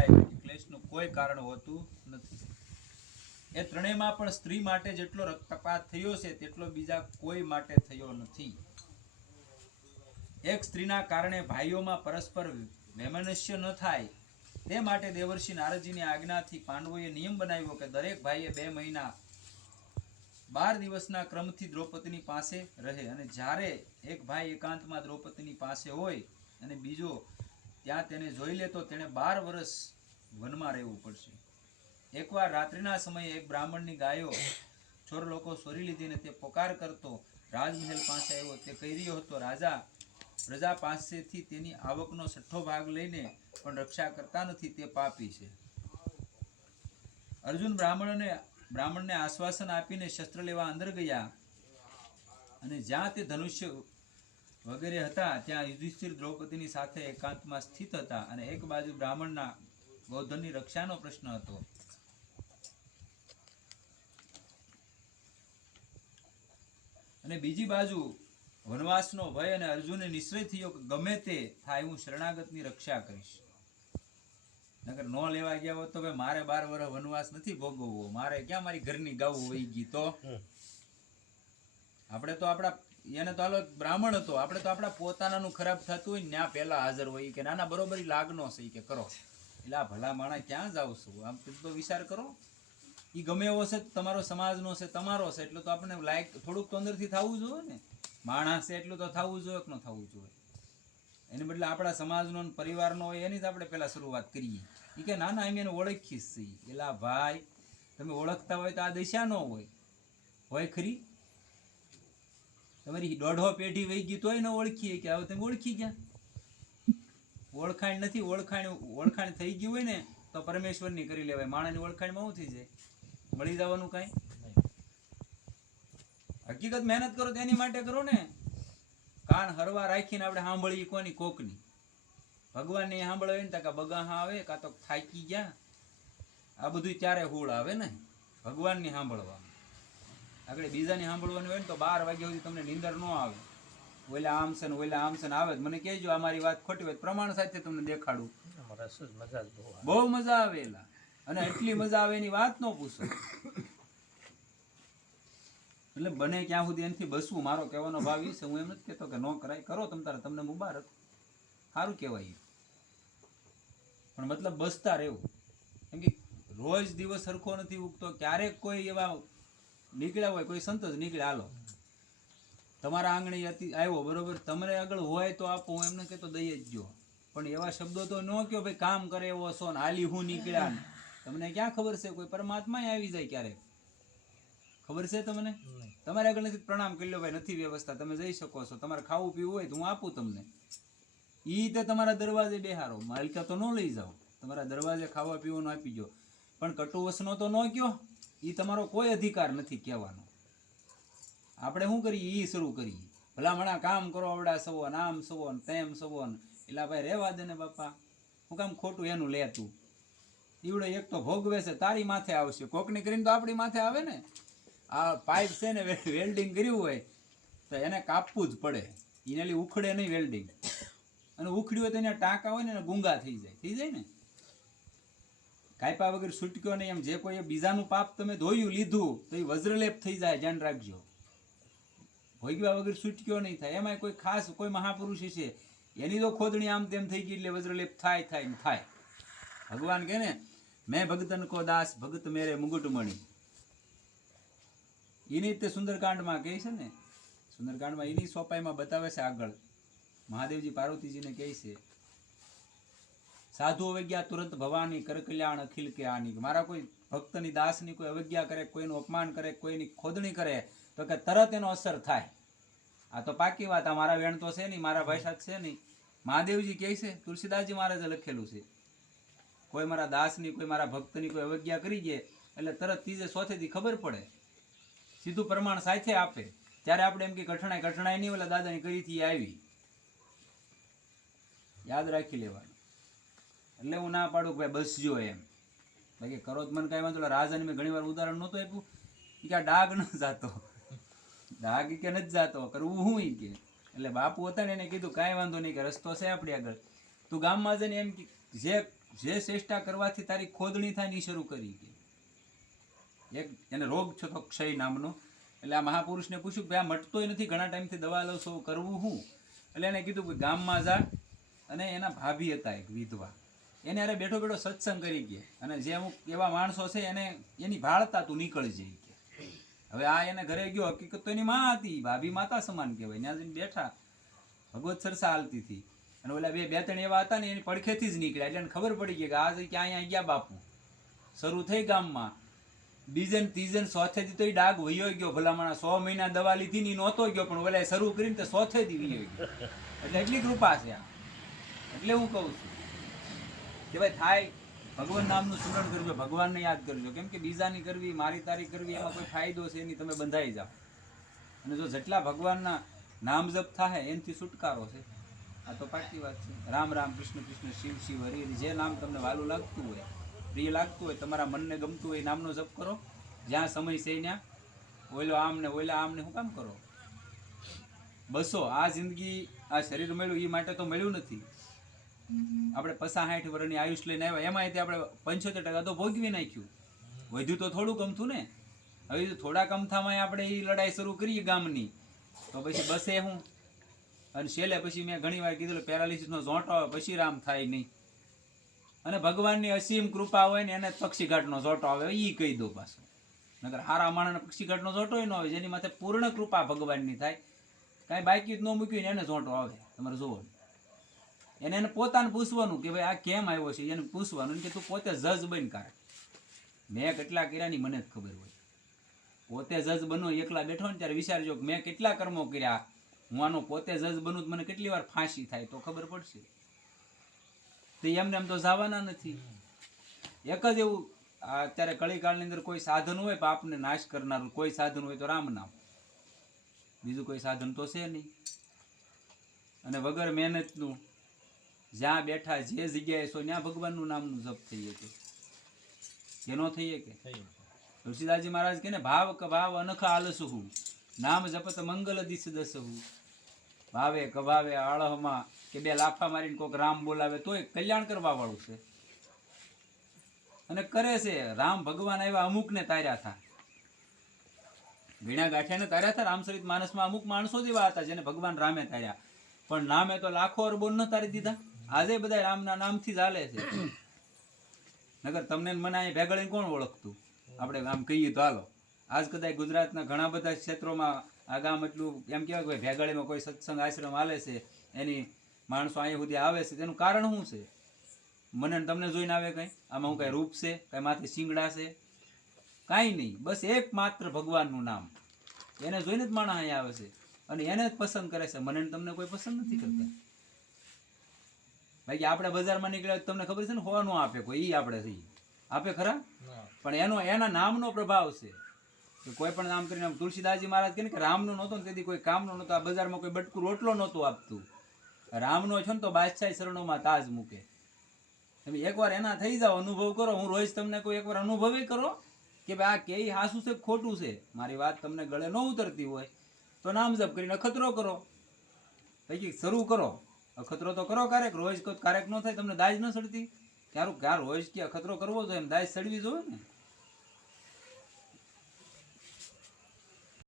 થાય ક્લેશનું કોઈ કારણ હોતું નથી. એ ત્રણેયમાં પણ સ્ત્રી માટે જેટલો રક્તપાત થયો છે તેટલો બીજા કોઈ માટે થયો નથી. એક સ્ત્રીના કારણે ભાઈઓમાં પરસ્પર વૈમનસ્ય ન થાય તે માટે દેવર્ષિ નારદજીની આજ્ઞાથી પાંડવોએ નિયમ બનાવ્યો કે દરેક ભાઈએ 2 મહિના 12 દિવસના ક્રમથી દ્રૌપદીની પાસે રહે, અને જ્યારે એક ભાઈ એકાંતમાં દ્રૌપદીની પાસે હોય અને બીજો ત્યાં તેને જોઈ લે તો તેણે 12 વર્ષ વનમાં રહેવું પડશે. એકવાર રાત્રિના સમયે એક બ્રાહ્મણની ગાયો ચોર લોકો ચોરી લીધીને તે પોકાર કરતો રાજમહેલ પાસે આવ્યો. તે કહી રહ્યો હતો, રાજા પ્રજા પાસેથી તેની આવકનો 6ઠ્ઠો ભાગ લઈને પણ રક્ષા કરતા નથી, તે પાપી છે. અર્જુન બ્રાહ્મણને આશ્વાસન આપીને શસ્ત્ર લેવા અંદર ગયા, અને જ્યાં તે ધનુષ્ય વગેરે હતા ત્યાં યુધિષ્ઠિર દ્રૌપદીની સાથે એકાંતમાં સ્થિત હતા, અને એક બાજુ બ્રાહ્મણના ગોધનની રક્ષાનો પ્રશ્ન હતો. અને બીજી બાજુ વનવાસનો ભય, અને અર્જુનને નિશ્ચય થયો કે ગમે તે થાય હું શરણાગતની રક્ષા કરીશ. નગર નો લેવા ગયા હોત તો ભાઈ મારે 12 વર્ષ વનવાસ નથી ભોગવવો, મારે ક્યાં મારી ઘરની ગાવું વહી ગઈ. તો આપણે તો આપણા એને તો હાલો બ્રાહ્મણ હતો, આપણે તો આપણા પોતાનાનું ખરાબ થતું હોય ને ત્યાં પહેલા હાજર હોય કે નાના બરોબર લાગનો છે કે કરો, એટલે આ ભલા માણા ક્યાં જાવ છું, આમ તો વિચાર કરો. એ ગમે એવો છે તમારો સમાજનો છે, તમારો છે, એટલે તો આપણે લાયક થોડુંક તો અંદરથી થવું જોઈએ ને. માણસ છે એટલું તો થવું જોઈએ કે ન થવું જોઈએ. એને બદલે આપણા સમાજનો પરિવારનો હોય એની જ આપણે પહેલા શરૂઆત કરીએ. એ કે ના એમ એને ઓળખીશ છીએ. એટલે ભાઈ તમે ઓળખતા હોય તો આ દિશા ન હોય ખરી. તમારી 1.5 પેઢી વહી ગઈ તોય ન ઓળખીએ કે હવે તમે ઓળખી ગયા. ઓળખાણ નથી, ઓળખાણ થઈ ગયું હોય ને તો પરમેશ્વરની કરી લેવાય. માણસની ઓળખાણમાં શું થઈ જાય? મળી જવાનું કાંઈ. હકીકત મહેનત કરો તેની માટે કરો ને. કાન હરવા રાખીને આપણે સાંભળીએ કોની? કોકની. ભગવાનને સાંભળવે ને કાં બગાહા આવે કાં તો થાકી ગયા, આ બધું ત્યારે હૂળ આવે ને. ભગવાનની સાંભળવા આગળ બીજાની સાંભળવાની હોય ને તો 12 વાગ્યા સુધી તમને નીંદર ન આવે. ઓલા આમ છે ને ઓલા આમ છે ને આવે. મને કહેજો આ મારી વાત ખોટી હોય પ્રમાણ સાથે તમને દેખાડું. બહુ મજા આવે એલા, અને એટલી મજા આવે એની વાત ન પૂછો. એટલે બને ક્યાં સુધી એનાથી બસવું. મારો કહેવાનો ભાવ એ છે, હું એમ નથી કહેતો કે ન કરાય, કરો તમને મુબારક, સારું કહેવાય. પણ મતલબ બસતા રહેવું. કેમ કે રોજ દિવસ સરખો નથી ઉગતો. ક્યારેક કોઈ એવા નીકળ્યા હોય, કોઈ સંત જ નીકળે, હાલો તમારા આંગણે આવ્યો બરોબર, તમારે આગળ હોય તો આપો, હું એમને કહેતો દઈ જ જો. પણ એવા શબ્દો તો ન કહો ભાઈ કામ કરે એવો છો ને હાલી હું નીકળ્યા ને. તમને ક્યાં ખબર છે? કોઈ પરમાત્મા આવી જાય ક્યારેક ખબર છે તમને? તમારે આગળ નથી પ્રણામ કરી લો ભાઈ, નથી વ્યવસ્થા, તમે જઈ શકો છો. તમારે ખાવું પીવું હોય તો હું આપું તમને. ઈ તો તમારા દરવાજે બેહારો, માલિકા તો ન લઈ જાઓ. તમારા દરવાજે ખાવા પીવાનું આપી દો, પણ કટુ વસનો તો ન કયો. એ તમારો કોઈ અધિકાર નથી કહેવાનો. આપણે શું કરીએ? એ શરૂ કરીએ ભલામણા કામ કરો, આવડા સવો ને આમ સવો ને તેમ સવો ને. એટલે ભાઈ રેવા દે ને બાપા, હું કામ ખોટું એનું લેતું. ઈવડો એક તો ભોગવે છે, તારી માથે આવશે. કોકની કરીને તો આપણી માથે આવે ને. આ પાઇપ છે ને વેલ્ડિંગ કર્યું હોય તો એને કાપવું જ પડે. એને ઉખડે નહીં વેલ્ડિંગ, અને ઉખડ્યું હોય તો એના ટાંકા હોય ને ગુંગા થઈ જાય ને. કાપ્યા વગર છૂટક્યો નહીં. એમ જે કોઈ બીજાનું પાપ તમે ધોયું લીધું તો એ વજ્રલેપ થઈ જાય, ધ્યાન રાખજો. ભોગવ્યા વગર છૂટક્યો નહીં થાય. એમાં કોઈ ખાસ કોઈ મહાપુરુષ છે એની તો ખોદણી આમ તેમ થઈ ગઈ એટલે વજ્રલેપ થાય. ભગવાન કહે ને, મેં ભગતન કો દાસ ભગત મેરે મુગુટમણી. એની તે સુંદરકાંડમાં કહે છે ને, સુંદરકાંડમાં એની સોપાઈમાં બતાવે છે. આગળ મહાદેવજી પાર્વતીજીને કહે છે, સાધુ અવજ્ઞા તુરંત ભવાની કર કલ્યાણ અખિલ કે આની. મારા કોઈ ભક્તની દાસની કોઈ અવજ્ઞા કરે, કોઈનું અપમાન કરે, કોઈની ખોદણી કરે તો કે તરત એનો અસર થાય. આ તો પાકી વાત. આ મારા વેણ તો છે નહીં, મારા ભાષા છે નહીં. મહાદેવજી કહે છે, તુલસીદાસજી મહારાજે લખેલું છે, કોઈ મારા દાસની કોઈ મારા ભક્તની કોઈ અવજ્ઞા કરી જાય એટલે તરત ત્રીજે ચોથેથી ખબર પડે, સીધું પ્રમાણ સાથે આપે. ત્યારે આપણે એમ કે કઠણાઈ નહીં, ઓલા દાદાની કરીથી આવી. યાદ રાખી લેવાનું. એટલે હું ના પાડું ભાઈ બસજો એમ. બાકી કરો તો મને કાંઈ વાંધો. રાજાને મેં ઘણી વાર ઉદાહરણ નહોતું આપ્યું કે આ ડાઘ ન જાતો, ડાઘ કે નથી જાતો, કરવું હું કે. એટલે બાપુ હતા ને એને કીધું કાંઈ વાંધો નહીં, કે રસ્તો છે આપણી આગળ, તું ગામમાં જઈને એમ જે જે ચેષ્ટા કરવાથી તારી ખોદણી થાય ને ઈ શરૂ કરી કે એક એને રોગ છે તો ક્ષય નામનો. એટલે આ મહાપુરુષને પૂછ્યું કે આ મટતોય નથી, ઘણા ટાઈમથી દવા લઉં છું, કરવું શું? એટલે એને કીધું કે ગામમાં જા, અને એના ભાભી હતા એક વિધવા, એને અરે બેઠો બેઠો સત્સંગ કરી ગયા, અને જે અમુક એવા માણસો છે એને એની ભાળતા તું નીકળી જઈ કે. હવે આ એને ઘરે ગયો, હકીકત તો એની માં હતી, ભાભી માતા સમાન કહેવાય, ત્યાં જઈને બેઠા, ભગવત સરસા હાલતી હતી, અને ઓલા બે ત્રણ એવા હતા ને એની પડખેથી જ નીકળ્યા, એટલે એને ખબર પડી ગઈ કે આ ક્યાં અહીંયા ગયા બાપુ. શરૂ થઈ ગામમાં, બીજન ત્રીજન ચોથેથી તો ડાઘ વયો ગયો, ભલામણા 100 મહિના દવા લીધી ને નહોતો ગયો, પણ ઓલા શરૂ કરીને તો ચોથેથી વયો ગયો. એટલે એટલી કૃપા છે આ. એટલે હું કહું છું કે ભાઈ થાય ભગવાન નામનું સ્મરણ કરજો, ભગવાનને યાદ કરજો, કેમ કે બીજાની કરવી, મારી તારી કરવી, એમાં કોઈ ફાયદો છે નહીં, તમે બંધાઈ જાઓ. અને જો જેટલા ભગવાનના નામ જપ થાય એનાથી છુટકારો છે. આ તો પાકી વાત છે. રામ રામ, કૃષ્ણ કૃષ્ણ, શિવ શિવ, હરિ હરિ, જે નામ તમને વાલું લાગતું હોય, પ્રિય લાગતું હોય, તમારા મનને ગમતું હોય, નામનો જપ કરો. જ્યાં સમય છે ત્યાં ઓલો આમ ને ઓલા આમ ને શું કામ કરો? બસો આ જિંદગી, આ શરીર મળ્યું એ માટે તો મળ્યું નથી. આપણે 50-60 વર્ષની આયુષ લઈને આવ્યા, એમાં આપણે 75% તો ભોગવી નાખ્યું, વધ્યું તો થોડું ગમતું ને. હવે થોડા અમથામાં આપણે એ લડાઈ શરૂ કરીએ ગામની, તો પછી બસે હું? અને છેલ્લે પછી મેં ઘણી વાર કીધું પેરાલિસિસનો ઝોંટો આવે પછી રામ થાય નહીં. અને ભગવાનની અસીમ કૃપા હોય ને એને પક્ષીઘાટનો ઝોંટો આવે, એ કહી દો પાછો. નકર હારા માણસને પક્ષીઘાટનો ઝોંટો ન આવે, જેની માથે પૂર્ણ કૃપા ભગવાનની થાય, કાંઈ બાકી જ ન મૂક્યું એને ઝોંટો આવે. તમારે જોવો એને પોતાને પૂછવાનું કે ભાઈ આ કેમ આવ્યો છે, એને પૂછવાનું કે તું પોતે જજ બન કાઢ. મેં કેટલા કર્યાની મને જ ખબર હોય. પોતે જજ બનો, એકલા બેઠો ને ત્યારે વિચારજો કે મેં કેટલા કર્મો કર્યા, હું આનો પોતે જજ બનું, મને કેટલી વાર ફાંસી થાય તો ખબર પડશે. તો એમને એમ તો જવાના નથી. એક જ એવું અત્યારે કળીકાળની અંદર કોઈ સાધન હોય પાપને નાશ કરનારું, કોઈ સાધન હોય તો રામ નામ, બીજું કોઈ સાધન તો છે નહીં. અને વગર મહેનતનું જ્યાં બેઠા જે જગ્યાએ છો ત્યાં ભગવાનનું નામનું જપ થઈએ કે જેનો થઈએ કે. તુલસીદાસજી મહારાજ કે ને ભાવ કભાવ અનખ આલસું, નામ જપત મંગલ દિશ દસહુ. ભાવે કભાવે આળહમાં કે બે લાફા મારીને કોઈક રામ બોલાવે તોય કલ્યાણ કરવા વાળું છે, અને કરે છે. રામ ભગવાન આવ્યા અમુકને તાર્યા હતા, વીણા ગાંઠિયાને તાર્યા હતા. રામચરિત માનસમાં અમુક માણસો જ એવા હતા જેને ભગવાન રામે તાર્યા, પણ નામે તો લાખો અરબો ન તારી દીધા. આજે બધા રામના નામથી જ હાલે છે. નગર તમને મને અહીં ભેગળીને કોણ ઓળખતું? આપણે આમ કહીએ તો હાલો, આજ કદાચ ગુજરાતના ઘણા બધા ક્ષેત્રોમાં આ ગામ એટલું એમ કહેવાય કે ભેગળીમાં કોઈ સત્સંગ આશ્રમ હાલે છે, એની માણસો અહીંયા સુધી આવે છે, તેનું કારણ શું છે? મને તમને જોઈને આવે કંઈ? આમાં હું કાંઈ રૂપ છે, કાંઈ માથે શિંગડા છે? કાંઈ નહીં, બસ એક માત્ર ભગવાનનું નામ. એને જોઈને જ માણસ અહીંયા આવે છે, અને એને જ પસંદ કરે છે. મને તમને કોઈ પસંદ નથી કરતા. બાકી આપણે બજારમાં નીકળ્યા તમને ખબર છે ને, હોવા ન આપે કોઈ, એ આપણે થઈ આપે ખરા, પણ એના નામનો પ્રભાવ છે. કોઈ પણ નામ કરીને, તુલસીદાસજી મહારાજ કહે ને કે રામનો નહોતો ને તેથી કોઈ કામનો નહોતો. આ બજારમાં કોઈ બટકું રોટલો નહોતું આપતું. રામનો છે ને તો બાદશાહી શરણોમાં તાજ મૂકે. તમે એકવાર એના થઈ જાઓ, અનુભવ કરો. હું રોજ તમને કોઈ એકવાર અનુભવે કરો કે ભાઈ આ કે હાસું છે ખોટું છે, મારી વાત તમને ગળે ન ઉતરતી હોય તો નામ જપ કરીને અખતરો કરો. પછી શરૂ કરો, અખતરો તો કરો ક્યારેક, રોજ ક્યારેક ન થાય. તમને દાજ ન સડતી? ક્યારેક રોજ કે અખતરો કરવો જોઈએ, એમ દાજ સડવી જોઈએ ને.